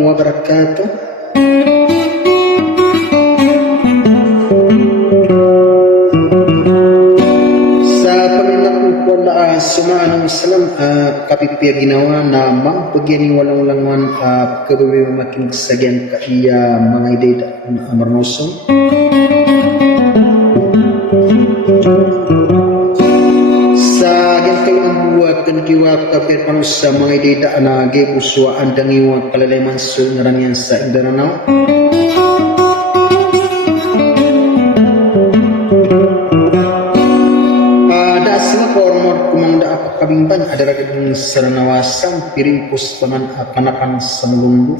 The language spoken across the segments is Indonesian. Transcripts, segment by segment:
wabarakatuh. Sa pananakot wala sumanang salam kapipia ginawa na mampagyan walang langan kabawi makin sagyan ka iya mga idea na amarnoso. Kan kiwa kapir panu sa mga idea na gibuswa ang dangiwa kalaleman so ngaranyan sa Indanao. Dasla kormor kumangda apa kabimban ada ragam saranawasan piringpus pangan panakan sa mulundu.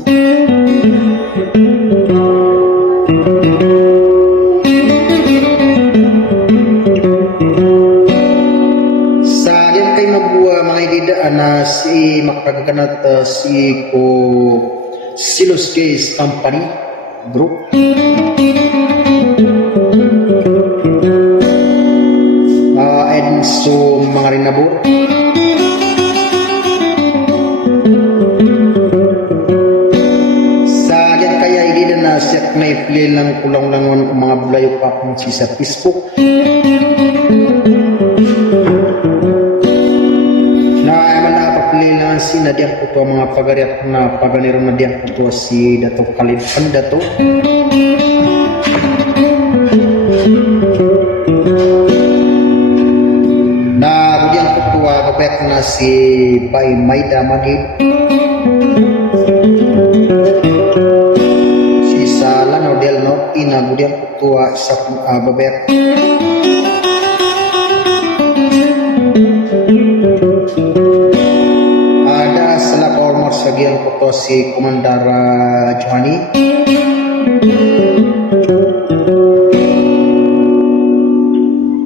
Na si makagkanat si ko Silos Case Company Group and so mga rinabor sa yan kaya hindi na siya may play lang kulang lang mga bulayo pa kung si sa Facebook si nadiang ko to mga pagariat na paganiro nadiang ko to si Dato Khalid Pandato na nadiang ko to babet na si Bay Maida Magid si Salano del Norte na nadiang ko to sa babet sagian ko to si Komandar Johnny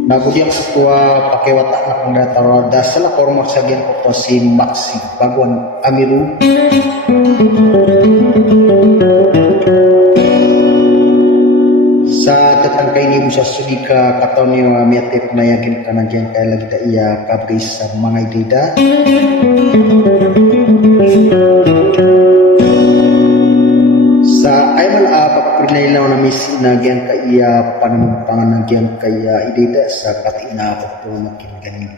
nagudiang ketua pakai watak na pangdataro dasala kormor sagian ko to si Maxi Bagwan Amiru sa tetang kay ni Musa Sudika katon ni miatip na yakin kanan dyan kaya lagi ta iya kabri sa mga idida sa ay malapak prinailaw na misi na gyan kaya panamagpangan na gyan kaya idida sa katinapag po makin ganin.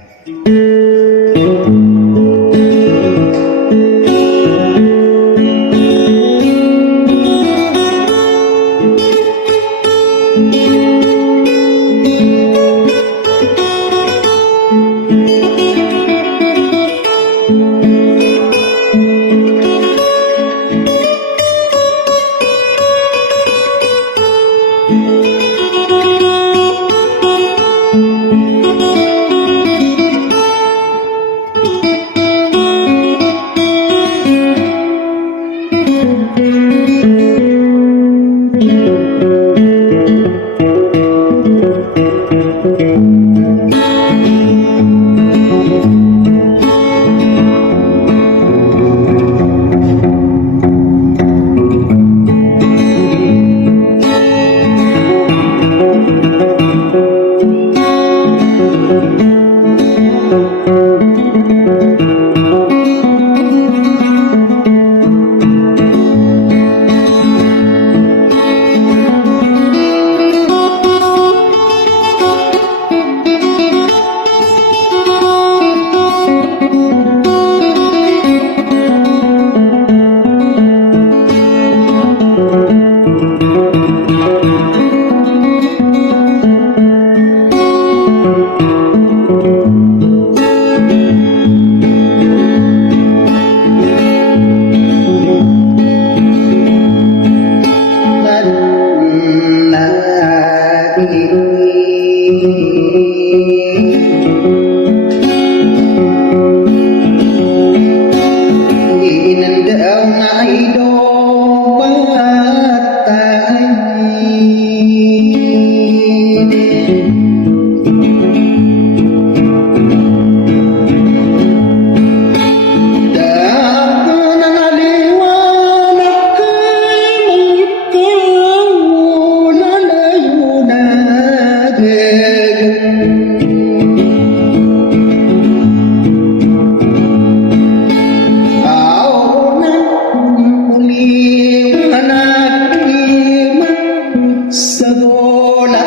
anak iman sa bola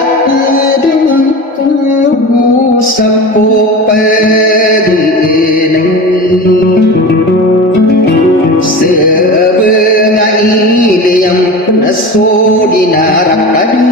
dumang tumo sa pagdiining sebengai yang penaso dinarakkan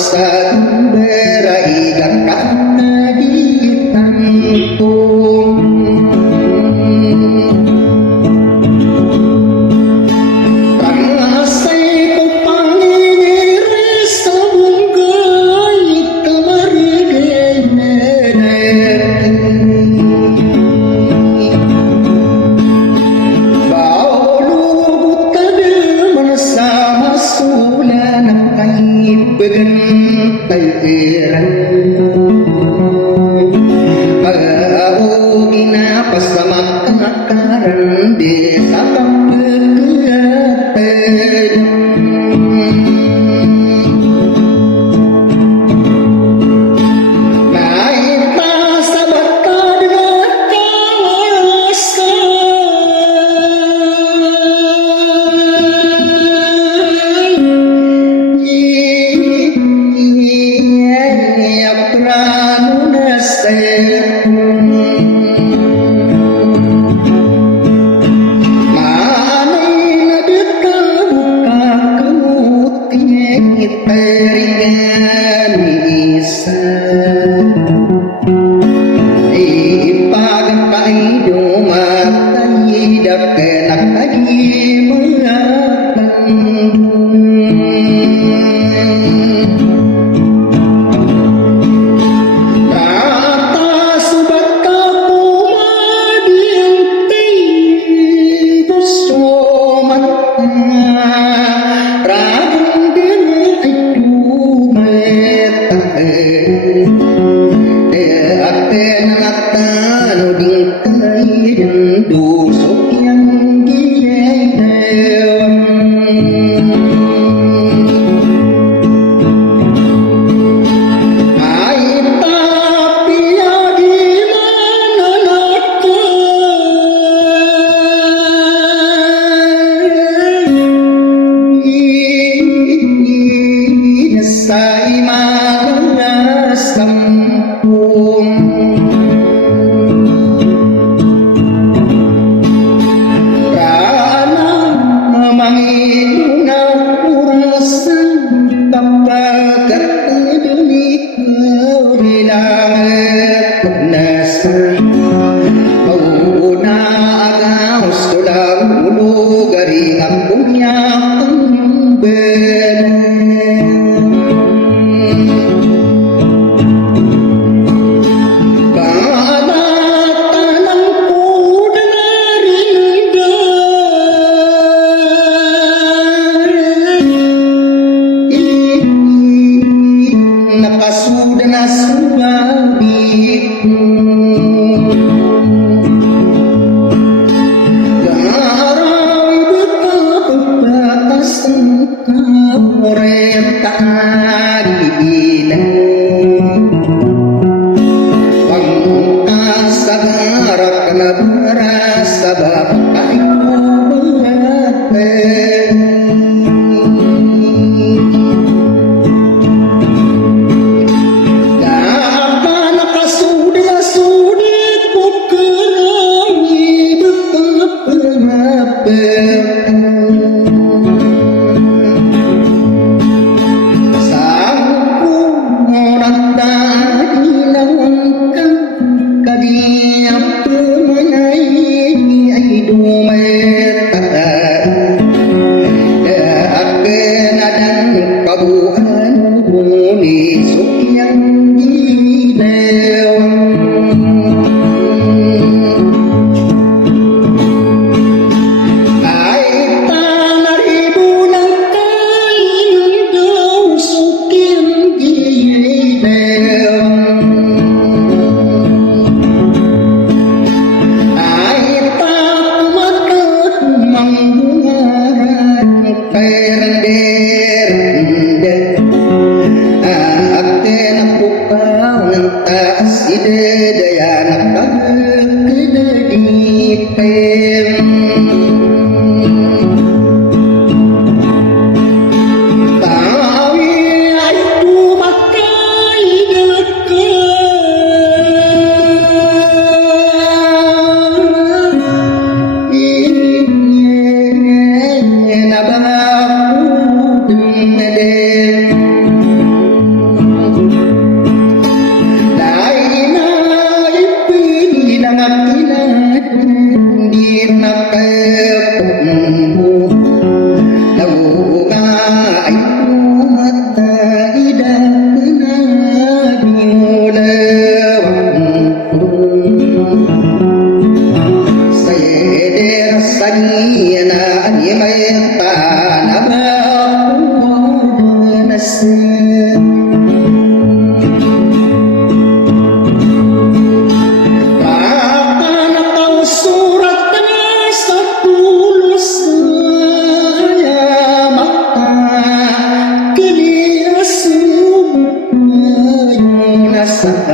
sa berai kakaditan sa